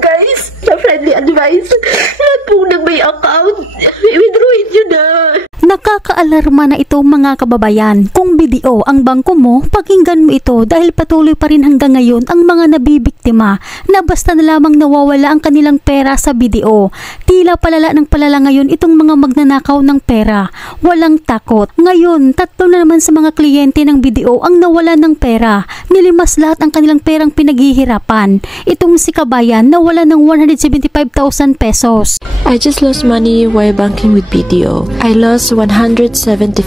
Guys, sa friendly advice, lahat pong nag-may account, i-withdrawin nyo na. Nakakaalarma na ito mga kababayan. Kung BDO ang bangko mo, pakinggan mo ito dahil patuloy pa rin hanggang ngayon ang mga nabibiktima na basta na lamang nawawala ang kanilang pera sa BDO. Tila palala ng palala ngayon itong mga magnanakaw ng pera. Walang takot. Ngayon, 3 na naman sa mga kliyente ng BDO ang nawala ng pera. Nilimas lahat ang kanilang perang pinaghihirapan. Itong si Kabayan nawala ng 175,000 pesos. I just lost money while banking with BDO. I lost 175,000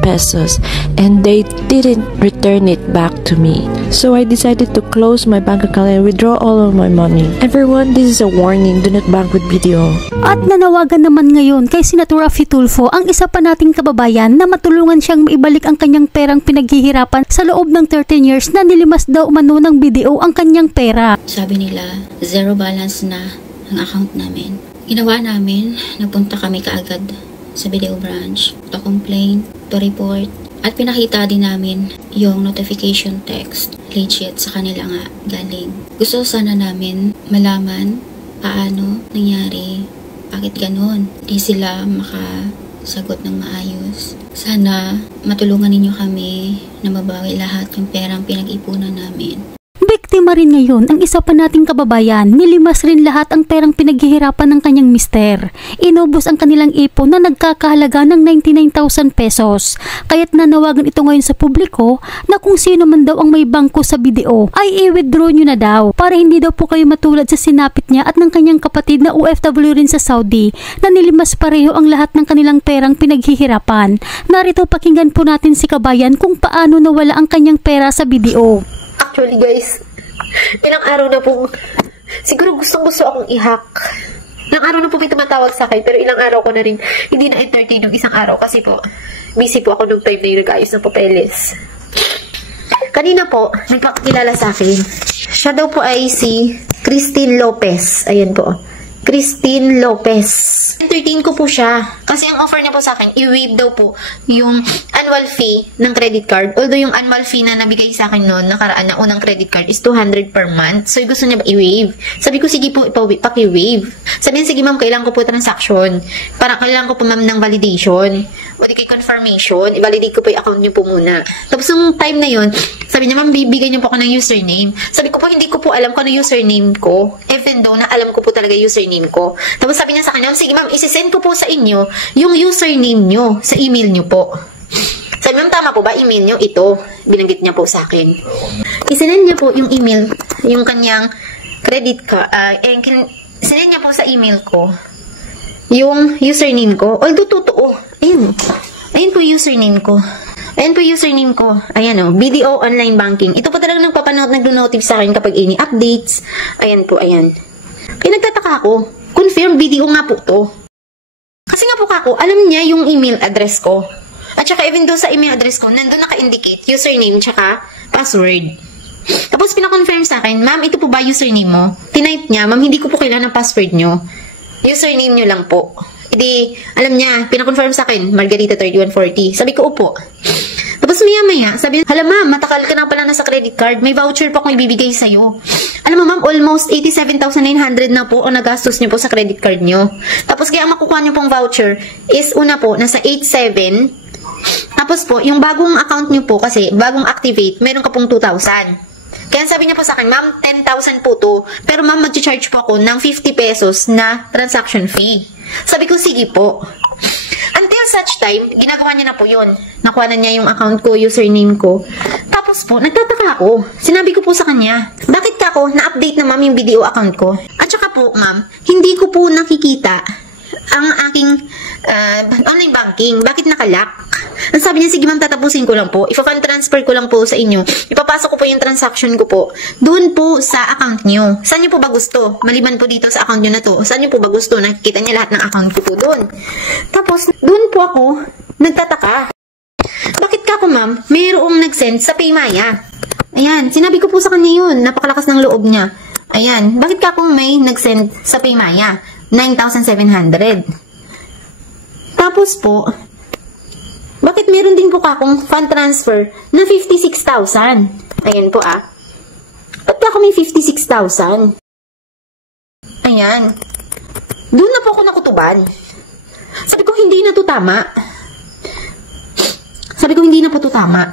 pesos and they didn't return it back to me. So I decided to close my bank account and withdraw all of my money. Everyone, this is a warning. Do not bank with BDO. At nanawagan naman ngayon kay Senator Raffy Tulfo, ang isa pa nating kababayan, na matulungan siyang maibalik ang kanyang perang pinaghihirapan sa loob ng 13 years na nilimas daw umano ng BDO ang kanyang pera. Sabi nila, zero balance na ang account namin. Ginawa namin, napunta kami kaagad sa BDO branch to complain, to report, at pinakita din namin yung notification text legit sa kanila nga galing. Gusto sana namin malaman paano nangyari, bakit ganon. Hindi sila makasagot ng maayos. Sana matulungan ninyo kami na mabawi lahat yung perang pinag-ipunan namin. Biktima rin ngayon ang isa pa nating kababayan. Nilimas rin lahat ang perang pinaghihirapan ng kanyang mister. Inubos ang kanilang ipon na nagkakahalaga ng 99,000 pesos. Kaya't nanawagan ito ngayon sa publiko na kung sino man daw ang may bangko sa BDO ay i-withdraw nyo na daw para hindi daw po kayo matulad sa sinapit niya at ng kanyang kapatid na OFW rin sa Saudi na nilimas pareho ang lahat ng kanilang perang pinaghihirapan. Narito pakinggan po natin si Kabayan kung paano nawala ang kanyang pera sa BDO. Actually guys, ilang araw na pong, siguro gustong-gusto akong i-hack. Ilang araw na po may tumatawag sa akin, pero ilang araw ko na rin hindi na-entertain yung isang araw kasi po, busy po ako nung time na yung nag-ayos ng papeles. Kanina po, nagpakilala sa akin. Siya daw po ay si Christine Lopez. Ayan po. Christine Lopez. Entertain ko po siya. Kasi ang offer niya po sa akin, i-waive daw po yung annual fee ng credit card. Although yung annual fee na nabigay sa akin noon, nakaraan na unang credit card is 200 per month. So gusto niya ba i-waive? Sabi ko, sige po, paki-waive. Sabi niya, sige ma'am, kailangan ko po transaction. Para kailangan ko po ma'am ng validation. O di kay confirmation. I-validate ko po yung account niyo po muna. Tapos yung time na yun, sabi niya, ma'am, bibigyan niyo po ako ng username. Sabi ko po, hindi ko po alam kung ano username ko. Even though na alam ko po talaga username ko. Tapos sabi niya sa kanya, sige ma'am, isi-send ko po sa inyo yung username nyo sa email nyo po. Sabi ma'am, tama po ba email nyo? Ito, binanggit niya po sa akin. Isend niya po yung email, yung kanyang credit card, sinend niya po sa email ko yung username ko. Although totoo, ayun po username ko. Ayan po username ko. Ayan o, BDO Online Banking. Ito po talagang nagno-notify sa akin kapag any updates. Ayan po, ayan. Kaya nagtataka ako, confirm BDO nga po to. Kasi nga po kako, alam niya yung email address ko. At saka even doon sa email address ko, nandun naka-indicate username tsaka password. Tapos pinakonfirm sa akin, ma'am, ito po ba username mo? Tinipe niya, ma'am, hindi ko po kailangan ng password nyo. Username nyo lang po. Hindi, alam niya, pinakonfirm sa akin, Margarita 3140. Sabi ko, upo. Tapos maya-maya, sabi niya, hala ma'am, matakal ka na pala na sa credit card, may voucher pa akong ibibigay sa'yo. Alam mo ma'am, almost 87,900 na po ang nagastos niyo po sa credit card niyo. Tapos kaya ang makukuha niyo pong voucher is una po, nasa 87. Tapos po, yung bagong account niyo po, kasi bagong activate, meron ka pong 2,000. Kaya sabi niya po sa akin, ma'am, 10,000 po to. Pero ma'am, mag-charge po ako ng 50 pesos na transaction fee. Sabi ko, sige po. Until such time, ginagawa niya na po yun. Nakuha na niya yung account ko, username ko. Tapos po, nagtataka ako. Sinabi ko po sa kanya, bakit ka ako na-update na ma'am yung BDO account ko? At saka po, ma'am, hindi ko po nakikita ang aking online banking. Bakit nakalock? Ang sabi niya, sige ma'am, tatapusin ko lang po. Ipa-fund transfer ko lang po sa inyo. Ipapasok ko po yung transaction ko po. Doon po sa account niyo. Saan niyo po ba gusto? Maliban po dito sa account niyo na to. Saan niyo po ba gusto? Nakikita niya lahat ng account ko po doon. Tapos, doon po ako nagtataka. Bakit ka ako ma'am? Mayroong nag-send sa Paymaya. Ayan, sinabi ko po sa kanya yun. Napakalakas ng loob niya. Ayan, bakit ka ako may nag-send sa Paymaya? 9,700. Tapos po, bakit meron din po akong fund transfer na 56,000? Ayan po Ba't ako may 56,000? Ayan. Doon na po ako nakutuban. Sabi ko, hindi na to tama.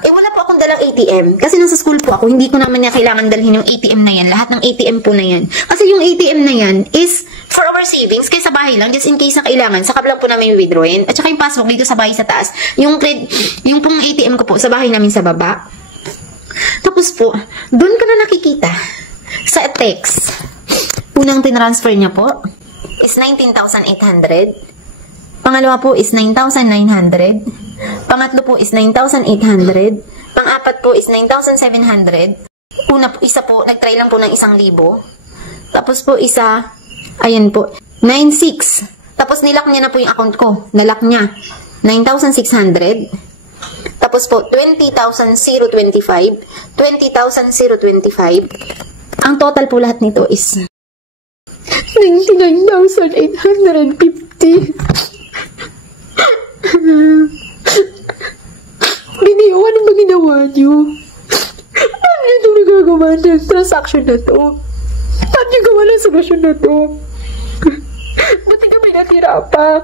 Wala po akong dalang ATM. Kasi nasa school po ako, hindi ko naman na kailangan dalhin yung ATM na yan. Lahat ng ATM po na yan. Kasi yung ATM na yan is for our savings. Kaya sa bahay lang, just in case na kailangan, saka lang po namin withdrawin. At saka yung passbook dito sa bahay sa taas. Yung pong ATM ko po, sa bahay namin sa baba. Tapos po, doon ko na nakikita sa text. Unang tinransfer niya po is 19,800. Pangalawa po is 9,900. Pangatlo po is 9,800. Pang-apat po is 9,700. Isa po, nag-try lang po ng 1,000. Tapos po isa, ayan po, 9,600. Tapos nilak niya na po yung account ko. Nalak niya. 9,600. Tapos po, 20,025. 20,025. Ang total po lahat nito is 99,850. Video, ano ba ginawa niyo? Paano niyo ito nagagawa ng transaction na to? Paano niyo gawa ng solusyon na to? Buti ka may natira pa.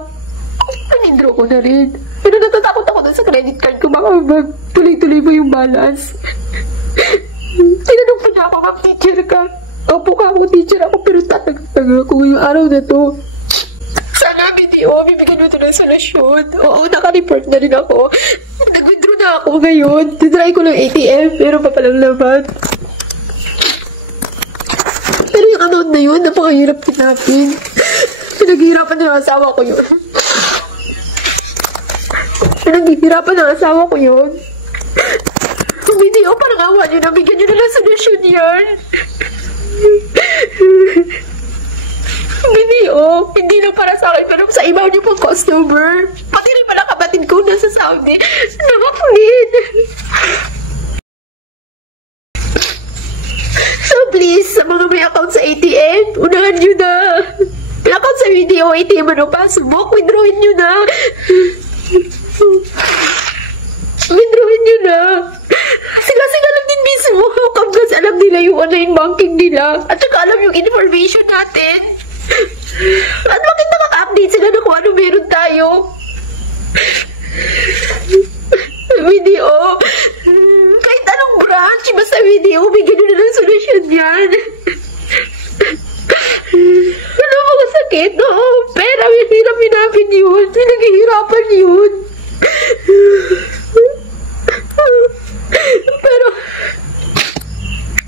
Panindro ko na rin. Pero natatakot ako na sa credit card ko. Baka magtuloy-tuloy mo yung balance. Tinanong pa niya ako, ma'am, teacher ka. Opo ka ako, teacher ako, pero tatag-tag ako ngayong araw na to. Sana, video, bibigyan mo ito ng solusyon. Oo, naka-report na rin ako. Nag-withdraw na ako ngayon. Titry ko ng ATM, pero pa palang laban. Pero yung amount na yun, napakahirap kinapin. Pinaghihirapan ng asawa ko yun. Video, parang awa nyo na, bigyan nyo na lang solusyon yan. Video, hindi lang para sa akin, pero sa iba nyo pong customer. Pati rin pala kapatid ko nasa Saudi. Nakakulit. So please, sa mga may account sa ATM, unahan nyo na. May account sa video, ATM, ano pa, subok, withdrawin nyo na. Withdrawin nyo na. Sila lang din mismo. Kasi alam nila yung online banking nila. At saka alam yung information natin. At bakit nakaka-update sila na kung ano meron tayo? Video. Kahit anong branch, basta video, bigyan nyo na ng solusyon yan. Ano mga sakit? Oo, pera, hirap hinapin yun. Pinaghihirapan yun.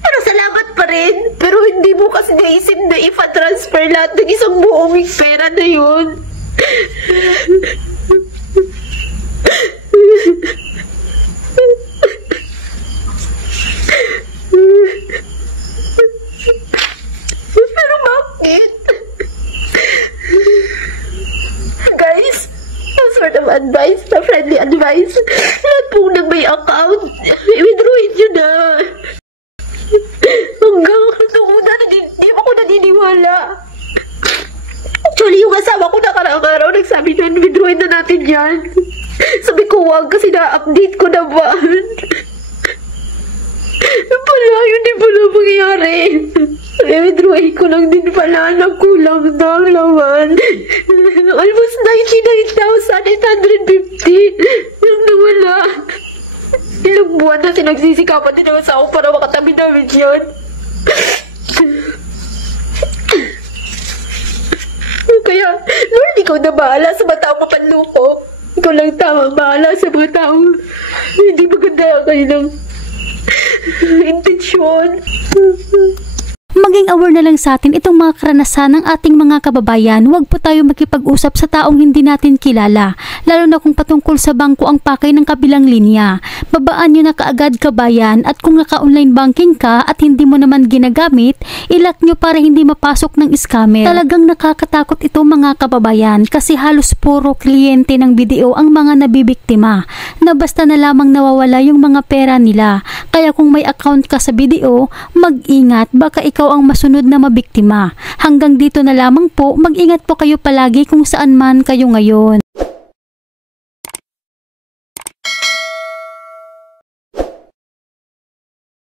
Pero salamat pa rin. Pero hindi mo kasi naisip na ipa-transfer lahat ng isang buong pera na yun. Pero bakit? Guys, sort of advice, na friendly advice. Lahat po nang may account, i-withdrawin nyo na. Hanggang una, hindi ako naniniwala. Actually, yung asawa ko nakaraang araw, nagsabi nyo, withdrawin na natin yan. Sabi ko, wag, kasi na-update ko naman. Hindi pala mangyayari. I-withdrawin ko lang din pala, nagkulang ng laman. Almost 99,850 yung nawala. Ilang buwan na sinagsisikapan din ang asawa para makatabi namin yun. Kaya, Lord, ikaw na bahala sa mga taong mapanloko. Ikaw lang tama bahala sa mga taong hindi maganda ang kanilang intensyon. Maging aware na lang sa atin itong mga karanasan ng ating mga kababayan. Huwag po tayo makipag-usap sa taong hindi natin kilala, lalo na kung patungkol sa bangko ang pakay ng kabilang linya. Babaan nyo na kaagad, kabayan, at kung naka-online banking ka at hindi mo naman ginagamit, ilak nyo para hindi mapasok ng scammer. Talagang nakakatakot ito mga kababayan kasi halos puro kliyente ng BDO ang mga nabibiktima na basta na lamang nawawala yung mga pera nila. Kaya kung may account ka sa BDO, mag-ingat, baka ikaw ang masunod na mabiktima. Hanggang dito na lamang po, mag-ingat po kayo palagi kung saan man kayo ngayon.